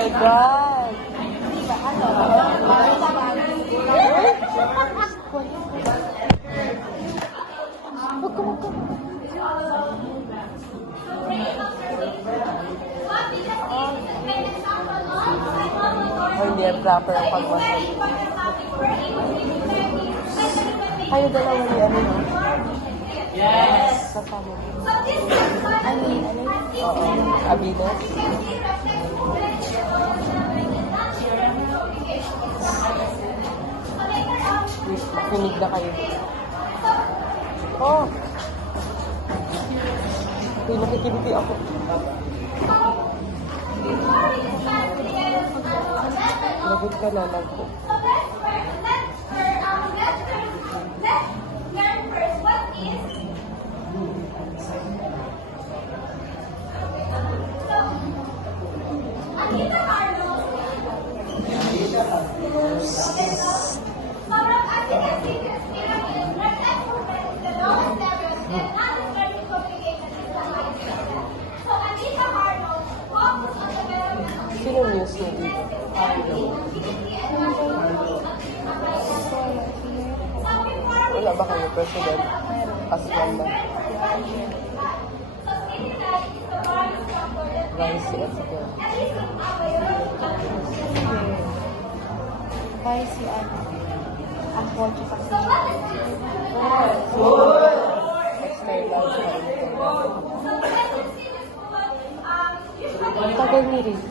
my God! Hindi proper ang pagmasal. Kayo dalawa ni ano, no? Yes! Kasama mo. Ano? Oo. Abino? Makinig na kayo. Oh! Okay, nakikibiti ako. Lagot ka na, lagot. Sino news na dito? Wala ba kayo, President? Aslan ba? Vice at sige. Vice at ang Porto kasi. External sa ang tagal ni Riz.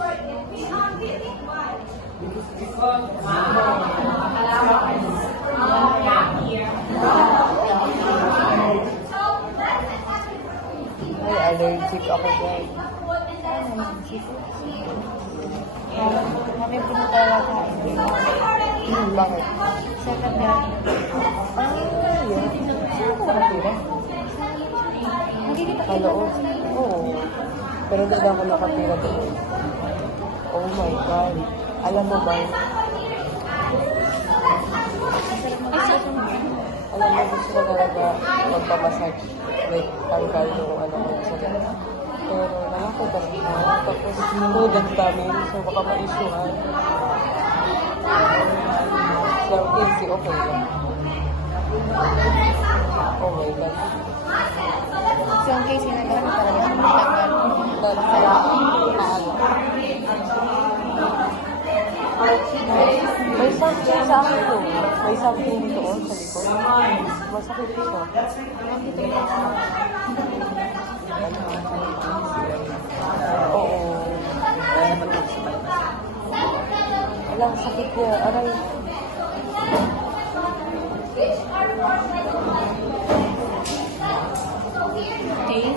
Ay, allergic ako dyan. Kami pinatala tayo. Bakit? Sa Tabiat. Yan. Sino ko nakatira? Nakikita Sa loob? Oo. Pero hindi na ako nakatira doon. Oh my God. Alam mo ba? Alam mo, gusto ko talaga magpamassage. Like, tanggal yung ano ko sa gano'n. Pero nakakita siya. Tapos, student kami. So, baka ma-issuean. So, easy, okay lang. Oh my God. So, ang case na gano'n talaga siya matagal. Dahil sa maaga. May something sa akin doon. May something dito sa likod. Masakit siya. Oo. Alang sakit niya. Aray. Okay.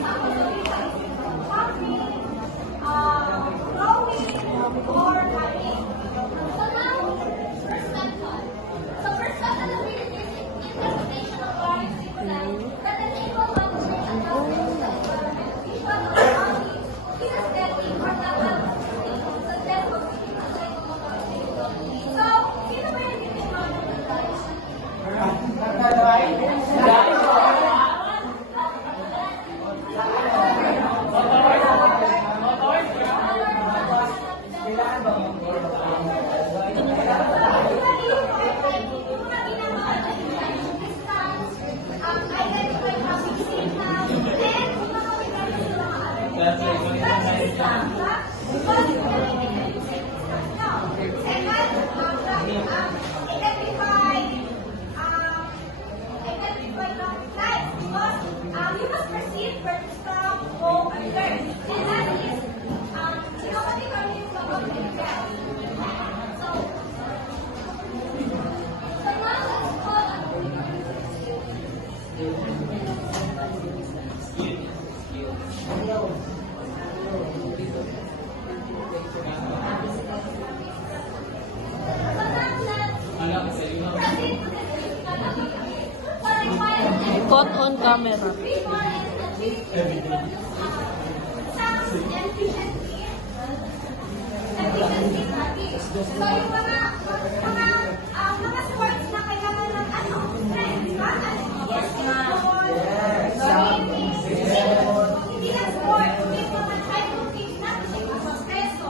You must proceed where to stop, go, and learn. And that is, what they call it, So, now let's call Caught on camera. So yung mga sports na kailangan ng strength, di ba? Yes, hindi lang sport, may mga type of things na streso.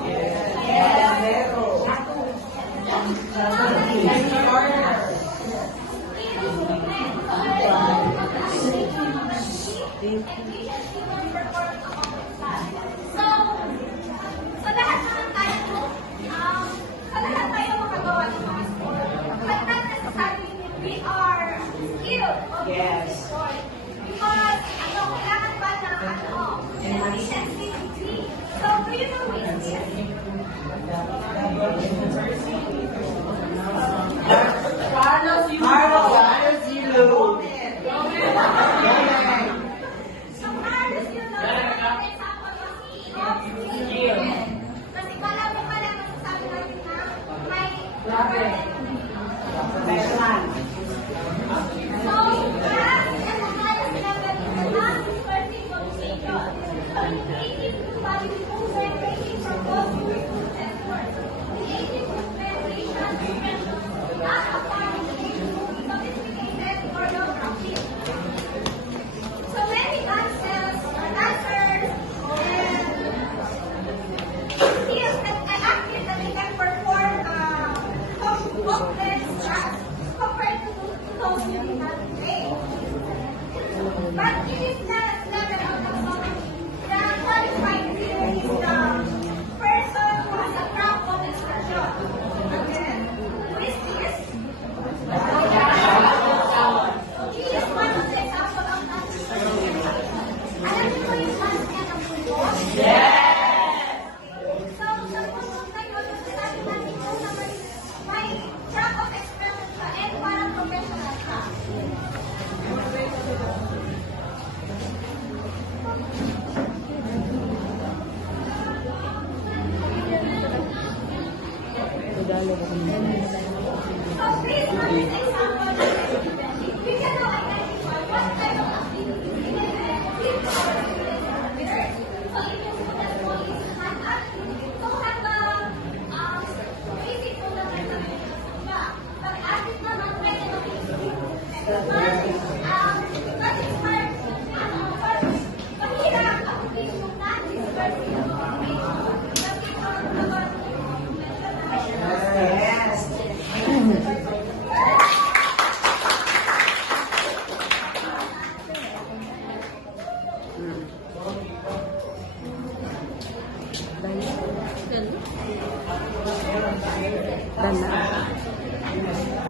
So lahat naman tayo, sa lahat tayo makagawa ng mga sport. But not necessarily we are skilled on this sport. Because, kailangan pa na, efficiency degree. So, do you know what it is? Carlos Yulo. So, Carlos, you know, for example, of skill. Kasi kala mo pala masasabi natin na may So, math and science level is a non-dispersing motivation. So, it's creative to value differentiation from both groups and words. Creative differentiation depends not upon sophisticated or low practice. So, many dancers and skills and activities that they can perform complex tasks compared to those who do not play. But it is not level of the qualified here is the person who has a craft of expression. Okay? Who is this? He is one of the examples of that. Alam niyo ba yung dance niya ng mundo? So, sa mundo na yun, yung sinabi natin kung naman may craft of expression siya and parang professional siya. Madali ko. So, based on this example, we can now identify what type of activities we can fit our students are better. So, if your student goal is hand activity, so have a basic fundamental ba? Pag-active naman, pwede mag-execute. But it's hard, mahirap application na dispersing information. Kasi about Done na.